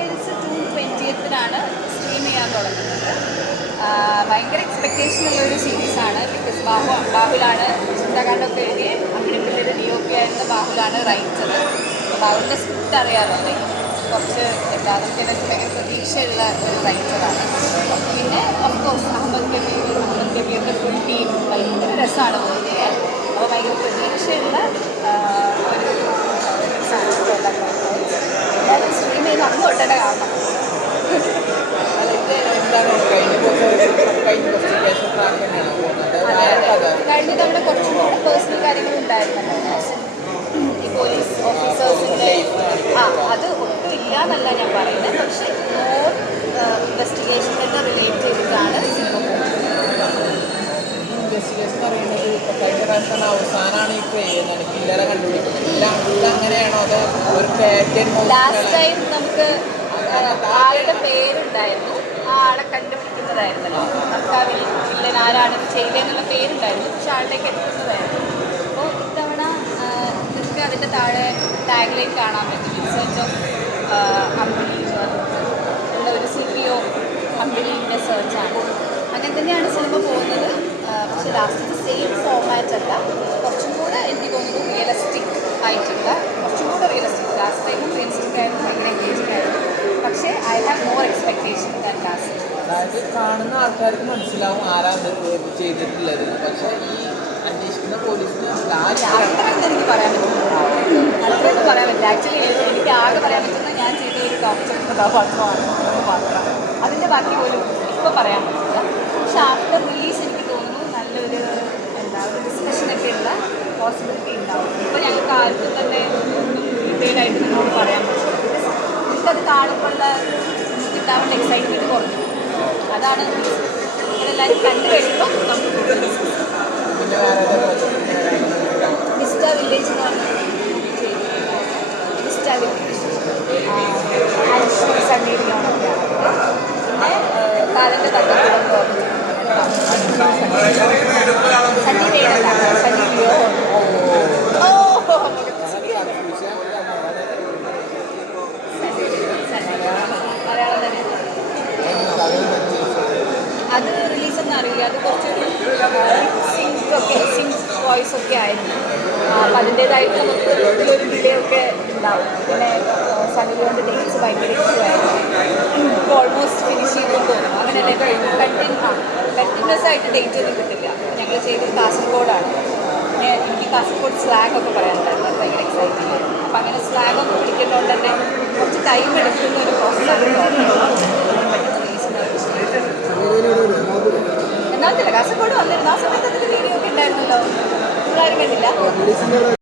Files June ട്വന്റിയത്തിനാണ് stream ചെയ്യാൻ തുടങ്ങുന്നത്. ഭയങ്കര എക്സ്പെക്റ്റേഷൻ ഉള്ള ഒരു സീരീസാണ് ബിക്കോസ് ബാഹു ബാഹുലാണ് ചിന്തകാണ്ടൊക്കെ എഴുതി അഭിനയത്തിലൊരു ഡി ഒ പി ആയിരുന്ന ബാഹുലാണ് റൈറ്റർ ബാഹുവിന്റെ സ്ക്രിപ്റ്റ് അല്ലേ? കുറച്ച് എന്താ നമുക്ക് ഭയങ്കര പ്രതീക്ഷയുള്ള ഒരു റൈറ്ററാണ് പിന്നെ ഓഫ്കോഴ്സ് അഹമ്മദ് കബീർ അഹമ്മദ് കബീറിന്റെ ഫുൾ ടീം ഭയങ്കര രസമാണ് വർക്ക് ചെയ്യാൻ. അപ്പോൾ ഭയങ്കര പ്രതീക്ഷയുള്ള ആ, ഒരു എല്ലാവരും സ്ട്രീം ചെയ്ത് അന്ന് തൊട്ടേ കാണണം അതിന്റെ എന്താണ് കഴിഞ്ഞ കഴിഞ്ഞ ഇൻവെസ്റ്റിഗേഷൻ ട്രാക്ക് തന്നെയാണ് പോകുന്നത് അതെ ആ കഥ അതെ കഴിഞ്ഞ തവണ കുറച്ചും കൂടെ പേഴ്സണൽ കാര്യങ്ങൾ ഉണ്ടായിരുന്നല്ലോ ഈ പോലീസ് ഓഫീസേഴ്സിന്റെ ആ അത് ഒട്ടും ഇല്ല എന്നല്ല ഞാൻ പറയുന്നത് പക്ഷേ പ്രാവശ്യം അവസാനമാണ് ഈ ചെയ്യുന്നത് കില്ലറെ കണ്ടുപിടിക്കുന്നത് ഇല്ല അങ്ങനെയാണോ അതോ ഒരു പാറ്റേൺ ലാസ്റ്റ് ടൈം നമുക്ക് ആളുടെ പേരുണ്ടായിരുന്നു. ആ ആളെ കണ്ടുപിടിക്കുന്നതായിരുന്നല്ലോ. നമുക്ക് ആ വില്ല- വില്ലൻ ആരാണ് ചെയ്തതെന്നുള്ള പേരുണ്ടായിരുന്നു. പക്ഷെ ആളിലേക്ക് എത്തുന്നതായിരുന്നു. അപ്പോൾ ഇത്തവണ നിങ്ങൾക്ക് അതിന്റെ താഴെ ടാഗിലേക്ക് കാണാൻ പറ്റും. റിസർച്ച് ഓഫ് അമ്പിളി ഉള്ള ഒരു സി പി ഒ അമ്പിളിന്റെ സെർച്ചാണ് അങ്ങനെ തന്നെയാണ് പക്ഷെ ലാസ്റ്റ് സെയിം ഫോർമാറ്റ് അല്ല. കുറച്ചും കൂടെ എനിക്ക് തോന്നുന്നു റിയലിസ്റ്റിക് ആയിട്ടുള്ള കുറച്ചും കൂടെ റിയലിസ്റ്റിക് ലാസ്റ്റ് ടൈമും റിയലിസ്റ്റിക് ആയിരുന്നു ഭയങ്കര എൻഗേജിംഗ് ആയിരുന്നു. പക്ഷേ I have more expectation than last അതായത് കാണുന്ന ആൾക്കാർക്ക് മനസ്സിലാവും ആരാണ് ചെയ്തിട്ടുള്ളത്. പക്ഷേ ഈ അന്വേഷിക്കുന്ന പോലീസിന് അത്രയൊന്നും എനിക്ക് പറയാൻ പറ്റില്ല. അത്രയൊന്നും പറയാൻ പറ്റില്ല. ആക്ച്വലി എനിക്ക് ആകെ പറയാൻ പറ്റുന്ന ഞാൻ ചെയ്ത ഒരു ടോപ്പ് കഥാപാത്രമാണ്. മാത്രം. അതിന്റെ ബാക്കി പോലും ഇപ്പോൾ പറയാൻ പറ്റില്ല. പക്ഷെ ആഫ്റ്റർ റിലീസ് എനിക്ക് തോന്നുന്നു നല്ലൊരു എന്താ ഒരു ഡിസ്കഷനൊക്കെ ഉള്ള പോസിബിലിറ്റി ഉണ്ടാവും. ഇപ്പോൾ ഞങ്ങൾക്ക് ആർക്കും തന്നെ ആയിട്ട് നിങ്ങളോട് പറയാൻ പറ്റും. എനിക്കത് കാണുമ്പോഴുള്ള ഉണ്ടാവേണ്ട എക്സൈറ്റ്മെന്റ് കുറഞ്ഞു. അതാണ് നിങ്ങളെല്ലാവരും കണ്ടു കഴിയുമ്പോൾ നമുക്ക് മിസ്റ്റർ വില്ലേജ് എന്ന് പറഞ്ഞ മിസ്റ്റർ വില്ലേജ്. സംഗീതമാണ് പിന്നെ കാലന്റെ തത്തക്കുളം റിലീസൊന്നും അറിയില്ല അത് കുറച്ചൊരു സിങ്ക് ഒക്കെ സിങ്ക് വോയിസ് ഒക്കെ ആയിരുന്നു. അപ്പം അതിന്റേതായിട്ട് നമുക്ക് ഒരു ഡിലേ ഒക്കെ ഉണ്ടാവും. പിന്നെ സണ്ണിലിയോന്റെ ഡേറ്റ്സ് ഭയങ്കര ഇഷ്യൂ ഓൾമോസ്റ്റ് ഫിനിഷ് ചെയ്തെന്ന് തോന്നുന്നു. തന്നെ കണ്ടിന്യൂ കണ്ടിന്യൂസ് ആയിട്ട് ഡേറ്റ് ഒന്നും കിട്ടില്ല. ഞങ്ങൾ ചെയ്തത് കാസർഗോഡാണ്. പിന്നെ എനിക്ക് കാസർഗോഡ് സ്ലാഗ് ഒക്കെ പറയാനുണ്ടായിരുന്നു. ഭയങ്കര എക്സൈറ്റിംഗ് ആയിരുന്നു. അപ്പം അങ്ങനെ സ്ലാഗ് ഒക്കെ പിടിക്കുന്നതുകൊണ്ട് തന്നെ കുറച്ച് ടൈം എടുക്കുന്ന ഒരു പ്രോസസ്സാണ് കാസർഗോഡ് വന്നിരുന്നു. ആ സമയത്ത് അതിന്റെ വീഡിയോ ഒക്കെ ഉണ്ടായിരുന്നല്ലോ. നിങ്ങളാരും കണ്ടില്ല.